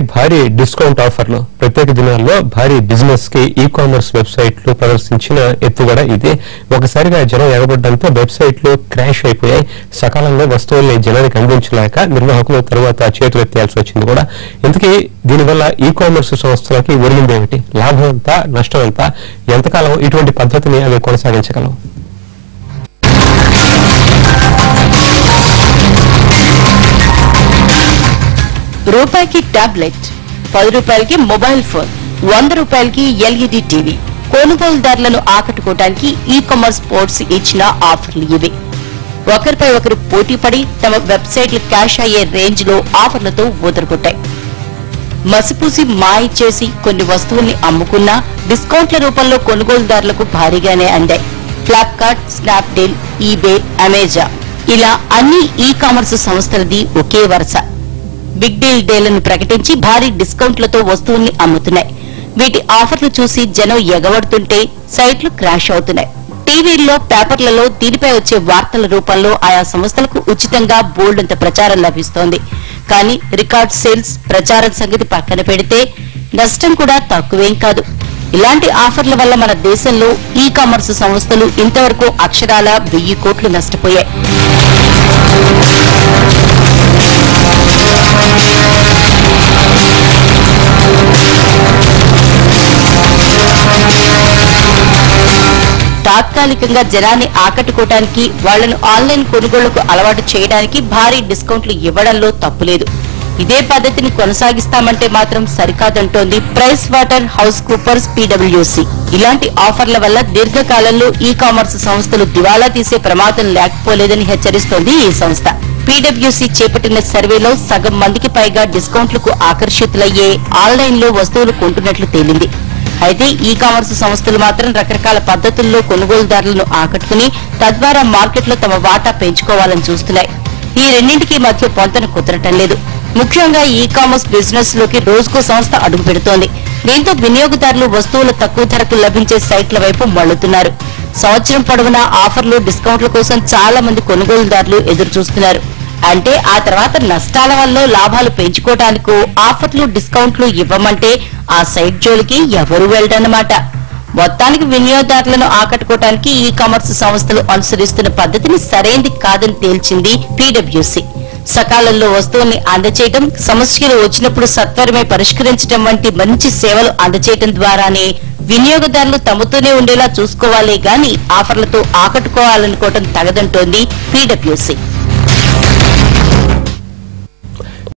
భారీ డిస్కౌంట్ ఆఫర్లు ప్రత్యేక దినాల్లో భారీ బిజినెస్ కి ఈ-కామర్స్ వెబ్సైట్లు ప్రదర్శించిన ఎత్తుగడ ఇదే. ఒకసారిగా జనం ఎగబడడంతో వెబ్సైట్లు క్రాష్ అయిపోయాయి. సకాలంలో వస్తువుల్ని జనానికి అందించలేక నిర్వాహకులు తరువాత చేతులెత్తేయాల్సి వచ్చింది కూడా. ఇంతకీ దీనివల్ల ఈ-కామర్స్ సంస్థలకి ఒరిగిందేమిటి? లాభం ఎంత, నష్టం ఎంత, ఎంతకాలం ఇటువంటి పద్ధతిని అవి కొనసాగించగలవు? రూపాయికి టాబ్లెట్, 10 రూపాయలకి మొబైల్ ఫోన్, 100 రూపాయలకి ఎల్ఈడి టీవీ. కొనుగోలుదారులను ఆకట్టుకోవడానికి ఈ-కామర్స్ పోర్ట్స్ ఇచ్చిన ఆఫర్లు ఇవి. ఒకరిపై ఒకరు పోటీపడి తమ వెబ్సైట్లు క్యాష్ అయ్యే రేంజ్ లో ఆఫర్లతో ఊదరగొట్టాయి. మసిపూసి మాయ చేసి కొన్ని వస్తువుల్ని అమ్ముకున్నా డిస్కౌంట్ల రూపంలో కొనుగోలుదారులకు భారీగానే అందాయి. ఫ్లిప్కార్ట్, స్నాప్డీల్, ఈబే, అమెజాన్ ఇలా అన్ని ఈ-కామర్స్ సంస్థలది ఒకే వరుస. బిగ్ డీల్ డేలను ప్రకటించి భారీ డిస్కౌంట్లతో వస్తువుల్ని అమ్ముతున్నాయి. వీటి ఆఫర్లు చూసి జనం ఎగబడుతుంటే సైట్లు క్రాష్ అవుతున్నాయి. టీవీల్లో, పేపర్లలో దీనిపై వచ్చే వార్తల రూపంలో ఆయా సంస్థలకు ఉచితంగా బోల్డంత ప్రచారం లభిస్తోంది. కానీ రికార్డ్ సేల్స్, ప్రచారం సంగతి పక్కన పెడితే నష్టం కూడా తక్కువేం కాదు. ఇలాంటి ఆఫర్ల వల్ల మన దేశంలో ఈ-కామర్స్ సంస్థలు ఇంతవరకు అక్షరాల 1000 కోట్లు నష్టపోయాయి. తాత్కాలికంగా జనాన్ని ఆకట్టుకోవడానికి, వాళ్లను ఆన్లైన్ కొనుగోళ్లకు అలవాటు చేయడానికి భారీ డిస్కౌంట్లు ఇవ్వడంలో తప్పులేదు. ఇదే పద్ధతిని కొనసాగిస్తామంటే మాత్రం సరికాదంటోంది Pricewaterhouse Coopers PwC. ఇలాంటి ఆఫర్ల వల్ల దీర్ఘకాలంలో ఈ-కామర్స్ సంస్థలు దివాలా తీసే ప్రమాదం లేకపోలేదని హెచ్చరిస్తోంది ఈ సంస్థ. PwC చేపట్టిన సర్వేలో సగం మందికి పైగా డిస్కౌంట్లకు ఆకర్షితులయ్యే ఆన్లైన్ లో వస్తువులు కొంటున్నట్లు తేలింది. అయితే ఈ-కామర్స్ సంస్థలు మాత్రం రకరకాల పద్ధతుల్లో కొనుగోలుదారులను ఆకట్టుకుని తద్వారా మార్కెట్లో తమ వాటా పెంచుకోవాలని చూస్తున్నాయి. ఈ రెండింటికి మధ్య పొంతన కుదరటం లేదు. ముఖ్యంగా ఈ-కామర్స్ బిజినెస్ లోకి రోజుకో సంస్థ అడుగు పెడుతోంది. దీంతో వినియోగదారులు వస్తువులు తక్కువ ధరకు లభించే సైట్ల వైపు మళ్లుతున్నారు. సంవత్సరం పొడవునా ఆఫర్లు, డిస్కౌంట్ల కోసం చాలా మంది కొనుగోలుదారులు ఎదురు చూస్తున్నారు. అంటే ఆ తర్వాత నష్టాల వల్ల లాభాలు పెంచుకోవడానికో ఆఫర్లు, డిస్కౌంట్లు ఇవ్వమంటే ఆ సైట్ జోలికి ఎవరు వెళ్ళడన్నమాట. మొత్తానికి వినియోగదారులను ఆకట్టుకోవడానికి ఈ-కామర్స్ సంస్థలు అనుసరిస్తున్న పద్ధతిని సరైంది కాదని తేల్చింది PwC. సకాలంలో వస్తువుల్ని అందచేయటం, సమస్యలు వచ్చినప్పుడు సత్వరమే పరిష్కరించడం వంటి మంచి సేవలు అందచేయటం ద్వారానే వినియోగదారులు తమతోనే ఉండేలా చూసుకోవాలే గాని ఆఫర్లతో ఆకట్టుకోవాలనుకోవటం తగదంటోంది PwC.